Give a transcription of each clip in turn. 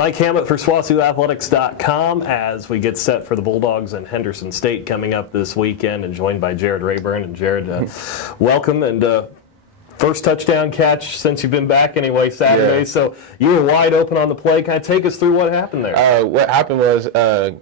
Mike Hammett for SWOSUathletics.com as we get set for the Bulldogs and Henderson State coming up this weekend, and joined by Jared Rayburn. And Jared, welcome, and first touchdown catch since you've been back anyway Saturday. Yeah. So you were wide open on the play. Kind of take us through what happened there. What happened was, they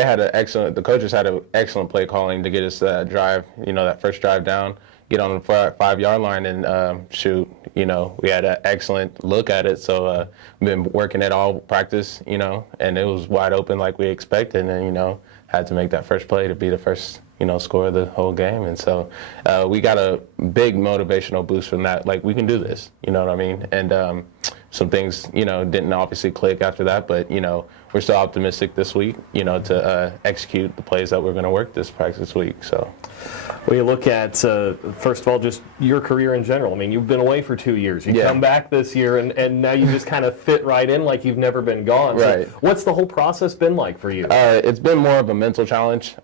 had the coaches had an excellent play calling to get us that drive, that first drive down, get on the 5-yard line and shoot. We had an excellent look at it. So we've been working it all practice, and it was wide open like we expected. And, had to make that first play to be the first, score of the whole game. And so we got a big motivational boost from that. Like, we can do this, you know what I mean? And some things, didn't obviously click after that, but, we're still optimistic this week, to execute the plays that we're going to work this practice week. So, when you look at, first of all, just your career in general, I mean, you've been away for 2 years. You come back this year, and now you just kind of fit right in like you've never been gone. Right. So what's the whole process been like for you? It's been more of a mental challenge.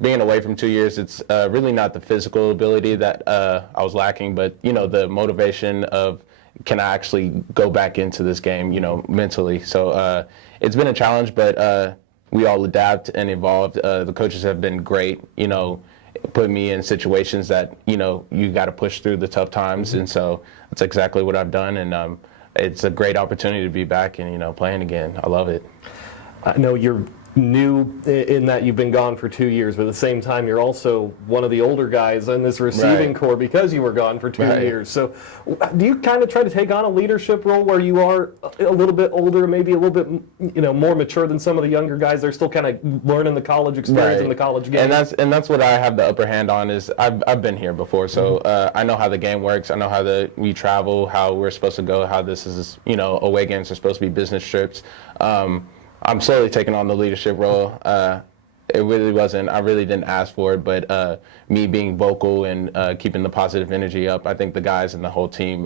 Being away from 2 years, it's really not the physical ability that I was lacking, but, the motivation of, can I actually go back into this game, mentally. So it's been a challenge, but we all adapt and evolved. The coaches have been great, put me in situations that, you got to push through the tough times. Mm-hmm. And so that's exactly what I've done. And it's a great opportunity to be back and, playing again. I love it. I know you're new in that you've been gone for 2 years, but at the same time, you're also one of the older guys in this receiving corps because you were gone for 2 years. So do you kind of try to take on a leadership role where you are a little bit older, maybe a little bit, more mature than some of the younger guys? They're still kind of learning the college experience in the college game. And that's what I have the upper hand on is I've been here before. So I know how the game works. I know how we travel, how we're supposed to go, how this is, away games are supposed to be business trips. I'm slowly taking on the leadership role. It really wasn't, I really didn't ask for it, but me being vocal and keeping the positive energy up, I think the guys and the whole team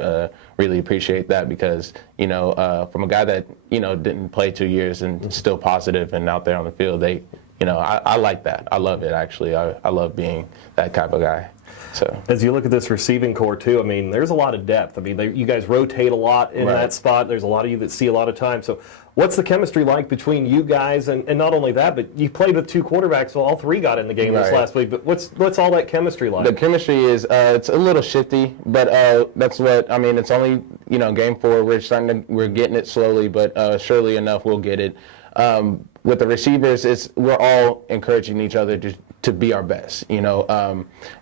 really appreciate that because, from a guy that, didn't play 2 years and still positive and out there on the field, I like that. I love it, actually. I love being that type of guy. So, as you look at this receiving corps too, I mean, there's a lot of depth. I mean, you guys rotate a lot in that spot. There's a lot of you that see a lot of time. So what's the chemistry like between you guys? And not only that, but you played with two quarterbacks, so all three got in the game this last week. But what's all that chemistry like? The chemistry is it's a little shifty, but that's what I mean. It's only game 4. We're getting it slowly, but surely enough we'll get it. With the receivers, we're all encouraging each other to be our best.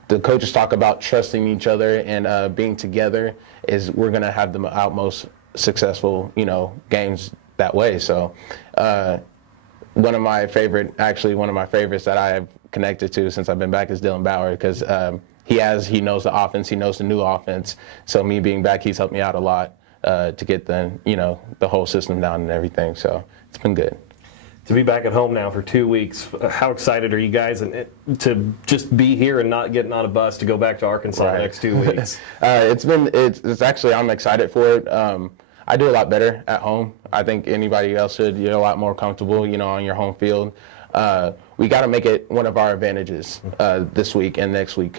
The coaches talk about trusting each other and being together. We're going to have the utmost successful games that way. So one of my favorites that I have connected to since I've been back is Dylan Bauer because he knows the offense, he knows the new offense. So me being back, he's helped me out a lot to get the whole system down and everything. So it's been good. To be back at home now for 2 weeks, how excited are you guys to just be here and not getting on a bus to go back to Arkansas the next 2 weeks? It's actually, I'm excited for it. I do a lot better at home. I think anybody else should. You're a lot more comfortable, on your home field. We got to make it one of our advantages this week and next week.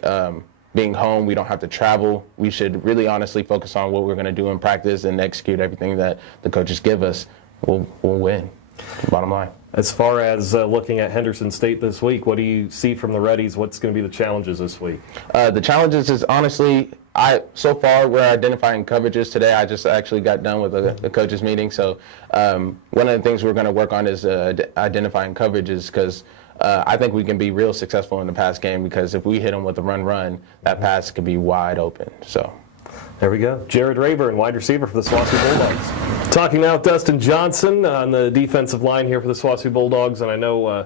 Being home, we don't have to travel. We should really honestly focus on what we're going to do in practice and execute everything that the coaches give us. We'll win. Bottom line. As far as looking at Henderson State this week, what do you see from the Reddies? What's going to be the challenges this week? The challenges is honestly, so far we're identifying coverages today. I just actually got done with the coaches meeting. So one of the things we're going to work on is identifying coverages because I think we can be real successful in the pass game because if we hit them with a run, that pass could be wide open. So. There we go. Jared Rayburn, wide receiver for the SWOSU Bulldogs. Talking now with Dustin Johnson on the defensive line here for the SWOSU Bulldogs. And I know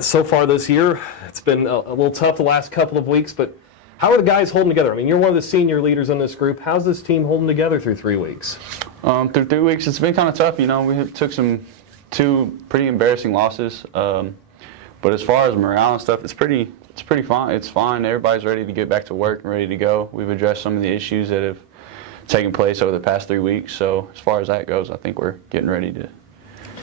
so far this year it's been a little tough the last couple of weeks, but how are the guys holding together? I mean, you're one of the senior leaders in this group. How's this team holding together through 3 weeks? Through 3 weeks, it's been kind of tough. We took two pretty embarrassing losses. But as far as morale and stuff, it's pretty fine. It's fine. Everybody's ready to get back to work and ready to go. We've addressed some of the issues that have taken place over the past 3 weeks. So as far as that goes, I think we're getting ready to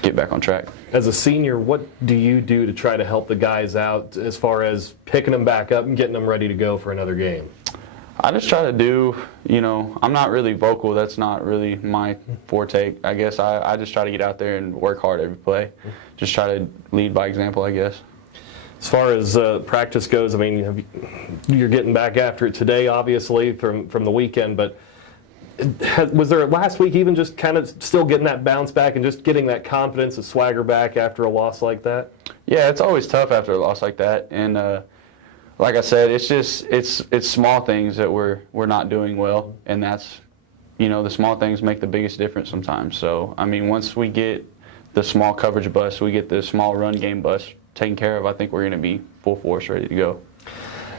get back on track. As a senior, what do you do to try to help the guys out as far as picking them back up and getting them ready to go for another game? I just try to do, I'm not really vocal. That's not really my forte. I guess I just try to get out there and work hard every play. Just try to lead by example, I guess. As far as practice goes, I mean, you're getting back after it today, obviously, from the weekend, but was there last week even just kind of still getting that bounce back and just getting that confidence, a swagger back after a loss like that? Yeah, it's always tough after a loss like that. And like I said, it's small things that we're not doing well, and that's, the small things make the biggest difference sometimes. So, I mean, once we get the small coverage bust, we get the small run game bust taken care of, I think we're going to be full force ready to go.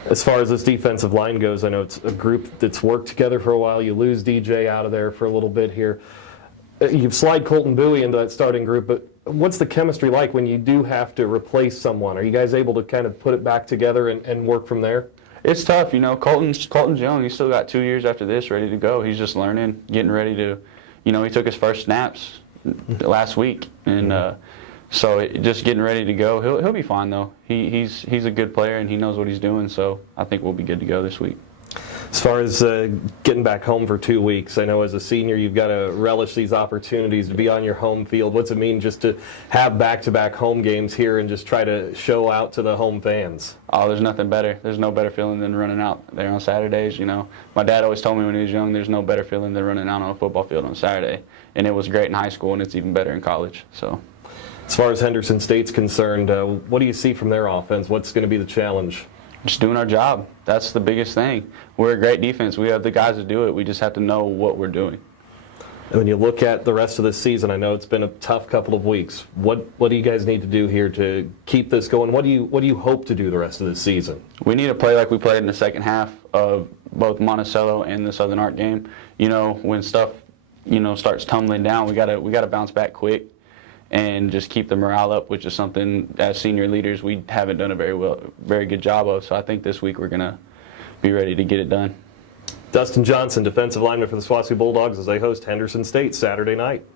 As far as this defensive line goes, I know it's a group that's worked together for a while. You lose DJ out of there for a little bit here. You slide Colton Bowie into that starting group, but what's the chemistry like when you do have to replace someone? Are you guys able to kind of put it back together and work from there? It's tough, Colton's young. He's still got 2 years after this ready to go. He's just learning, getting ready to, he took his first snaps last week, and so just getting ready to go. He'll be fine though. He's a good player and he knows what he's doing. So I think we'll be good to go this week. As far as getting back home for 2 weeks, I know as a senior you've got to relish these opportunities to be on your home field. What's it mean just to have back-to-back home games here and just try to show out to the home fans? Oh, there's nothing better. There's no better feeling than running out there on Saturdays. My dad always told me when he was young, there's no better feeling than running out on a football field on Saturday. And it was great in high school, and it's even better in college. So. As far as Henderson State's concerned, what do you see from their offense? What's going to be the challenge? Just doing our job. That's the biggest thing. We're a great defense. We have the guys to do it. We just have to know what we're doing. And when you look at the rest of this season, I know it's been a tough couple of weeks. What do you guys need to do here to keep this going? What do you hope to do the rest of this season? We need to play like we played in the second half of both Monticello and the Southern Art game. When stuff starts tumbling down, we gotta bounce back quick and just keep the morale up, which is something as senior leaders we haven't done a very good job of. So I think this week we're gonna be ready to get it done. Dustin Johnson, defensive lineman for the SWOSU Bulldogs, as they host Henderson State Saturday night.